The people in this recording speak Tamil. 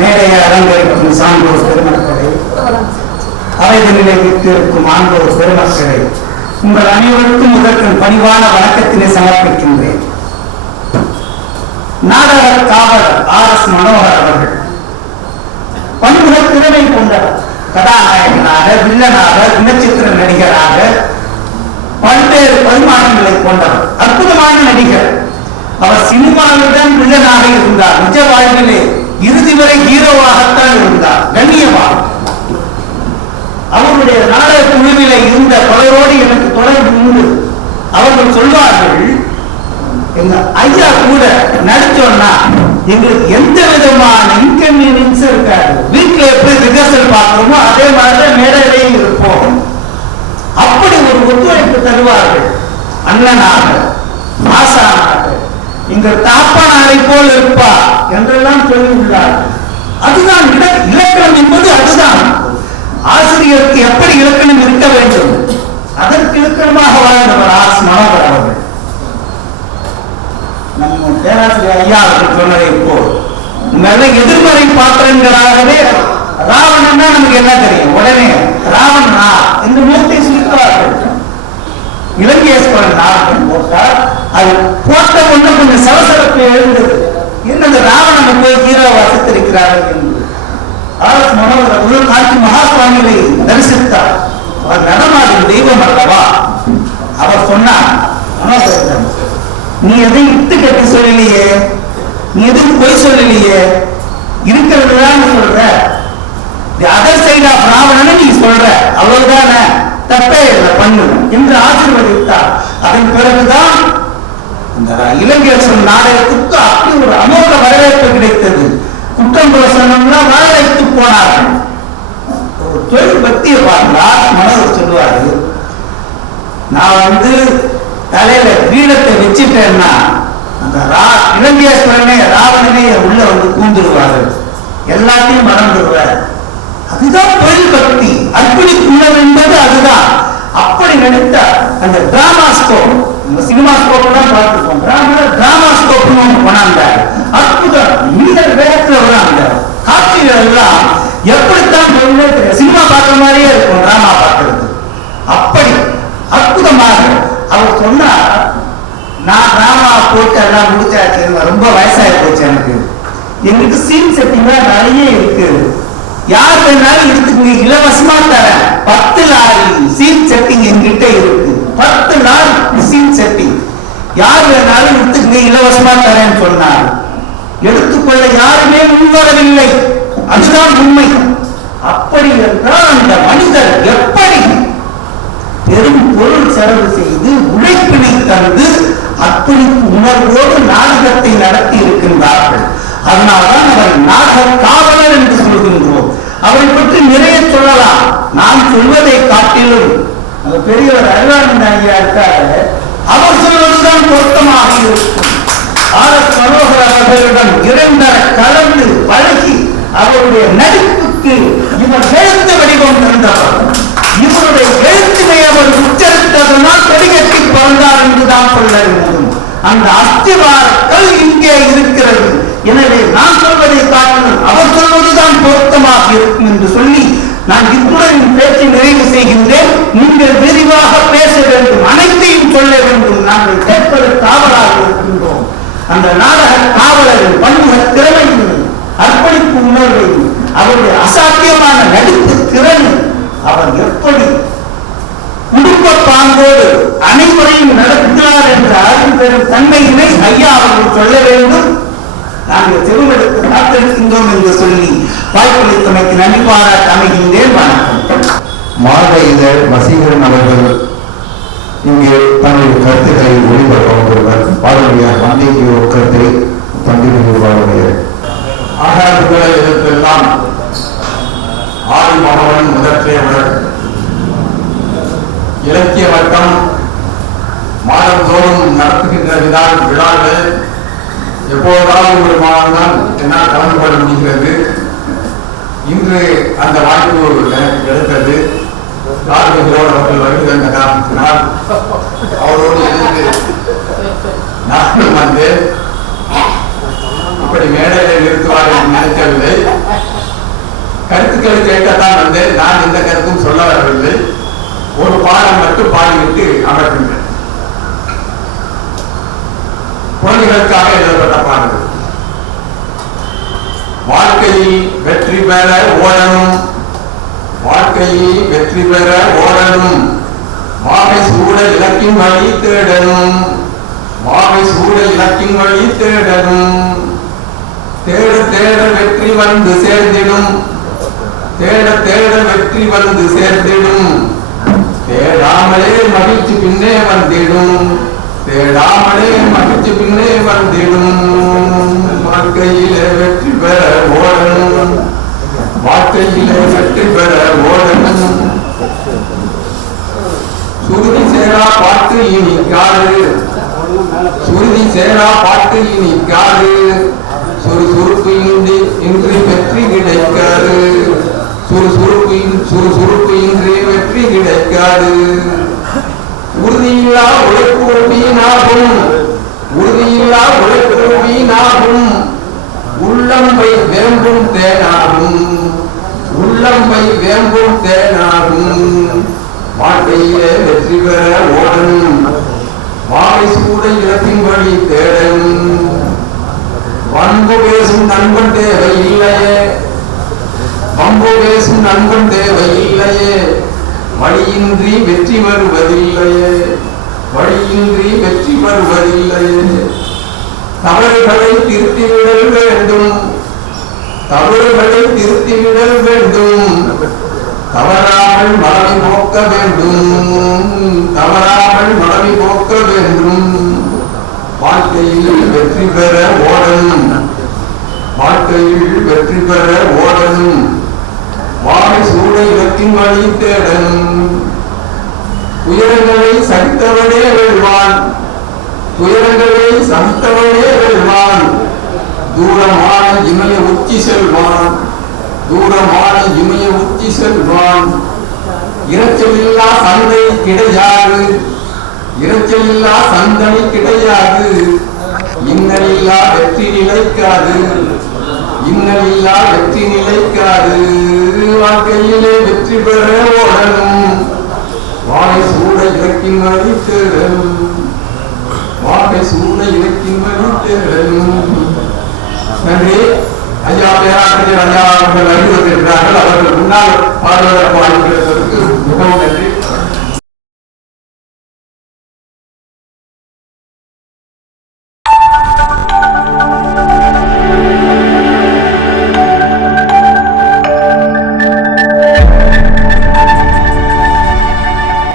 மேடையை அலங்கரிக்கும் சான்றோர் பெருமக்களை அவைகளிலே விட்டிருக்கும் ஆண்டோர் பெருமக்களை உங்கள் அனைவருக்கும் இதற்கும் பணிவான வணக்கத்தினை சமர்ப்பிக்கின்றேன். நாடக காவலர் ஆர் எஸ் மனோகர் அவர்கள் பன்முக திறமை கொண்டவர் கதாநாயகனாக வில்லனாக குணச்சித்திர நடிகராக பல்வேறு பரிமாற்றங்களை கொண்டவர் அற்புதமான நடிகர். அவர் சினிமாவில்தான் வில்லனாக இருந்தார். நிஜ வாழ்விலே இறுதி வரை ஹீரோவாகத்தான் இருந்தார் கண்ணியமாக அவருடைய நாடக குழுவில இருந்த பலரோடு எனக்கு தொடர்பு உண்டு. அவர்கள் சொல்வார்கள் எங்க ஐயா கூட நடிச்சோம்னா எங்களுக்கு எந்த விதமான இன்கன்வீனியன்ஸ் இருக்காது. வீட்டுல எப்படி ரிஹர்சல் பார்க்கிறோமோ அதே மாதிரிதான் மேடையிலேயும் இருப்போம். அப்படி ஒரு ஒத்துழைப்பு தருவார்கள் அண்ணனாக ஆசானாக. இந்த தாப்பானாரை போல் இருப்பா என்றெல்லாம் சொல்லியுள்ளார் அதுதான் இலக்கணம் என்பது அதுதான். ஆசிரியருக்கு எப்படி இலக்கணம் இருக்க வேண்டும்? அதற்கு இலக்கணமாக வாழ்ந்தவர் ஆஸ் மனோகர் அவர்கள். நம்ம பேராசிரியர் ஐயா அவர்கள் சொன்னதை இப்போ நல்ல எதிர்மறை பாத்திரங்களாகவே ராவணன்னா நமக்கு என்ன தெரியும்? உடனே ராவணனா? இந்த மூர்த்தி சொல்லுவார்கள் இலங்கையஸ்வரன் நாடகம் போட்டார். அது போட்ட ஒண்ணு கொஞ்சம் சலசலப்பு எழுந்தது என்னது ராவணன் போய் ஹீரோவா சித்தரிக்கிறார்கள் என்று. ஆர் மனோகர் அவர்கள் காட்சி மகாசுவாமிகளை தரிசித்தார் அவர் நடமாடும் தெய்வம் அல்லவா? அவர் சொன்னார் மனோகரிடம் நீ எதையும் இட்டு கட்டி சொல்லலையே? நீ எதுவும் பொய் சொல்லலையே? இருக்கிறதுதான் சொல்ற. அதர் சைடு ஆஃப் ராவணன் நீ சொல்ற. அவ்வளவுதானே? தப்பே இல்லை பண்ணு என்று ஆசீர்வதித்தார். அதன் பிறகுதான் இந்த இலங்கேசன் நாடகத்துக்கு அப்படி ஒரு அமோக வரவேற்பு கிடைத்தது. குற்றம் குறை சொன்னோம்னா வரவேற்று போனார்கள். ஒரு தொழில் பக்தியை பார்த்தா மனதில் சொல்லுவாரு நான் வந்து தலையில கிரீடத்தை வச்சுட்டேன்னா அந்த ரா இலங்கேஸ்வரனே ராவணனே உள்ள வந்து கூந்துடுவாரு எல்லாத்தையும் மறந்துடுவார். அதுதான் தொழில் பக்தி. அர்ப்பணிக்குள்ளது என்பது அதுதான். அப்படி நினைத்த அந்த டிராமா ஸ்கோப் சினிமா ஸ்கோப்ல இந்த வேகத்துல வர்றாங்க காட்சிகள் எல்லாம் எப்படித்தான் சினிமா பார்க்குற மாதிரியே இருக்கும் டிராமா பார்க்கறது. அப்படி அற்புதமாக அவர் சொன்னார் நான் டிராமா போட்டு எல்லாம் முடிச்சாச்சு. ரொம்ப வயசாகி போச்சு எனக்கு. எங்களுக்கு சீன் செட்டிங்லாம் நிறைய இருக்கு. யார் வேணாலும் எடுத்துக்கோங்க. இலவசமா தரேன். பத்து லாரி சீன் செட்டிங் என்கிட்ட இருக்கு. பத்து லாரி சீன் செட்டிங் யார் வேணாலும் எடுத்துக்கோங்க. இலவசமா தரேன்னு சொன்னார். கொள்ள யாருமே முன்வரவில்லை. அதுதான் உண்மை. அப்படி என்றால் அந்த மனிதர் எப்படி பெரும் பொருள் செலவு செய்து உழைப்பினை தந்து அர்ப்பணிப்பு உணர்வோடு நாடகத்தை நடத்தி இருக்கின்றார்கள். அதனால்தான் அவர் நாக காவலர் என்று சொல்கின்றோம். அவரை பற்றி நிறைய சொல்லலாம். நான் சொல்வதை காட்டிலும் பெரியவர் அருளானந்த ஐயா இருக்காரு. அவர் அவர்களுடன் அவர்களிடம் இரண்டர கலந்து பழகி அவருடைய நடிப்புக்கு இவர் எழுத்து வடிவம் தந்தவர் இவருடைய எழுத்தினை அவர் உச்சரித்ததனால் கொடிகட்டி பிறந்தார் என்றுதான் சொல்ல வேண்டும். அந்த அஸ்திவாரங்கள் இங்கே இருக்கிறது. எனவே நான் சொல்வதை காட்டிலும் அவர் சொல்வதுதான் பொருத்தமாக இருக்கும் என்று சொல்லி நான் இத்துடன் என் பேச்சை நிறைவு செய்கின்றேன். நீங்கள் விரிவாக பேச வேண்டும். அனைத்தையும் சொல்ல வேண்டும். நாங்கள் கேட்பது ஆவலாக அந்த நாடக காவலர்கள் பன்முக திறமையும் அர்ப்பணிப்பு உணர்வையும் அவருடைய அசாத்தியமான நடிப்பு திறன் அவர் எப்படி குடும்ப பாங்கோடு அனைவரையும் நடத்துகிறார் என்ற அறிவு பெறும் தன்மையினை ஐயா அவர்கள் சொல்ல வேண்டும். நாங்கள் திருமணத்துக்கு காத்திருக்கின்றோம் என்று சொல்லி வாய்ப்பளித்தமைக்கு நன்றி. பாராட்ட அமைகின்றேன். வணக்கம். மாத இதழ் வசீகரன் அவர்கள் இங்கே தன்னுடைய கருத்துக்களை ஒளிபரப்ப வந்துள்ளனர் பாடலுடைய மந்தைக்கு ஒரு கருத்தை பங்கிட்டு பாடலுடைய ஆகாரங்களை எதிர்த்தெல்லாம் ஆதி மகவன் முதற்றையவர் இலக்கிய வட்டம் மாதந்தோறும் நடத்துகின்ற விழா விழாவில் எப்போதாவது ஒரு மாதம்தான் என்னால் கலந்து கொள்ள முடிகிறது. இன்று அந்த வாய்ப்பு எனக்கு கிடைத்தது. கார்மிகளோடு அவர்கள் வருகிற அந்த காரணத்தினால் அவரோடு நானும் வந்து அப்படி மேடையில் நிறுத்துவார் என்று நினைக்கவில்லை கருத்துக்களை கேட்கத்தான் வந்தேன் நான் எந்த கருத்தும் சொல்ல வரவில்லை ஒரு பாடம் மட்டும் பாடிவிட்டு அமர்கின்றேன் குழந்தைகளுக்காக எழுதப்பட்ட பாடல் வாழ்க்கையில் வெற்றி பெற ஓடணும். வாழ்க்கையில் வெற்றி பெற ஓடணும். வாகை சூட இலக்கின் வழி தேடணும். வாகை சூட இலக்கின் வழி தேடணும். தேட தேட வெற்றி வந்து சேர்ந்திடும். தேட தேட வெற்றி வந்து சேர்ந்திடும். தேடாமலே மகிழ்ச்சி பின்னே வந்திடும். தேடாமலே மகிழ்ச்சி பின்னே வந்திடும். வாழ்க்கையிலே வெற்றி பெற ஓடணும். வாழ்க்கையிலே வெற்றி பெற ஓடணும் சுருதி சேரா பாட்டு இனிக்காது சுருதி சேரா பாட்டு இனிக்காது சுறுசுறுப்பு இன்றி இன்றி வெற்றி கிடைக்காது. சுறுசுறுப்பு இன்- சுறுசுறுப்பு இன்றி வெற்றி கிடைக்காது. உறுதியில்லா உழைப்பு வீணாகும். உறுதியில்லா உழைப்பு வீணாகும். உள்ளம்பை வேம்பும் தேனாகும். வேம்பும் தேனாகும் வாழ்க்கையிலே வெற்றி பெற ஓடனும் வாழை சூட இழப்பின் வழி தேடணும் வன்பு பேசும் நண்பன் தேவை இல்லையே வம்பு பேசும் நண்பன் தேவை இல்லையே வழியின்றி வெற்றி வருவதில்லையே. வழியின்றி வெற்றி வருவதில்லையே தவறுகளை திருத்திவிடல் வேண்டும். தவறுகளை திருத்திவிடல் வேண்டும். தவறாமல் மனதை போக்க வேண்டும். தவறாமல் மனதை போக்க வேண்டும். வாழ்க்கையில் வெற்றி பெற ஓடணும் வாழ்க்கையில் வெற்றி பெற ஓடணும் வாழை சூட இலக்கின் வழி தேடணும் உயரங்களை சகித்தவனே வெல்வான். உயரங்களை சகித்தவனே வெல்வான். தூரமான இமய உச்சி செல்வான். தூரமான இமய உச்சி செல்வான். இரைச்சலில்லா சந்தை கிடையாது. இரைச்சலில்லா சந்தனை கிடையாது. இன்னலில்லா வெற்றி நிலைக்காது. இன்னலில்லா வெற்றி நிலைக்காது. வாழ்க்கையிலே வெற்றி பெற ஓடணும். வாழை சூட இறக்கின் வழி தேடணும் வாழை சூட இறக்கின் வழி தேடணும் நன்றி. ஐயா பேராசிரியர் ஐயா அவர்கள் அறிவுறுத்திருக்கிறார்கள் அவர்கள் முன்னால் பாடுவதற்கு வாய்ப்பு கிடைத்ததற்கு மிகவும் நன்றி.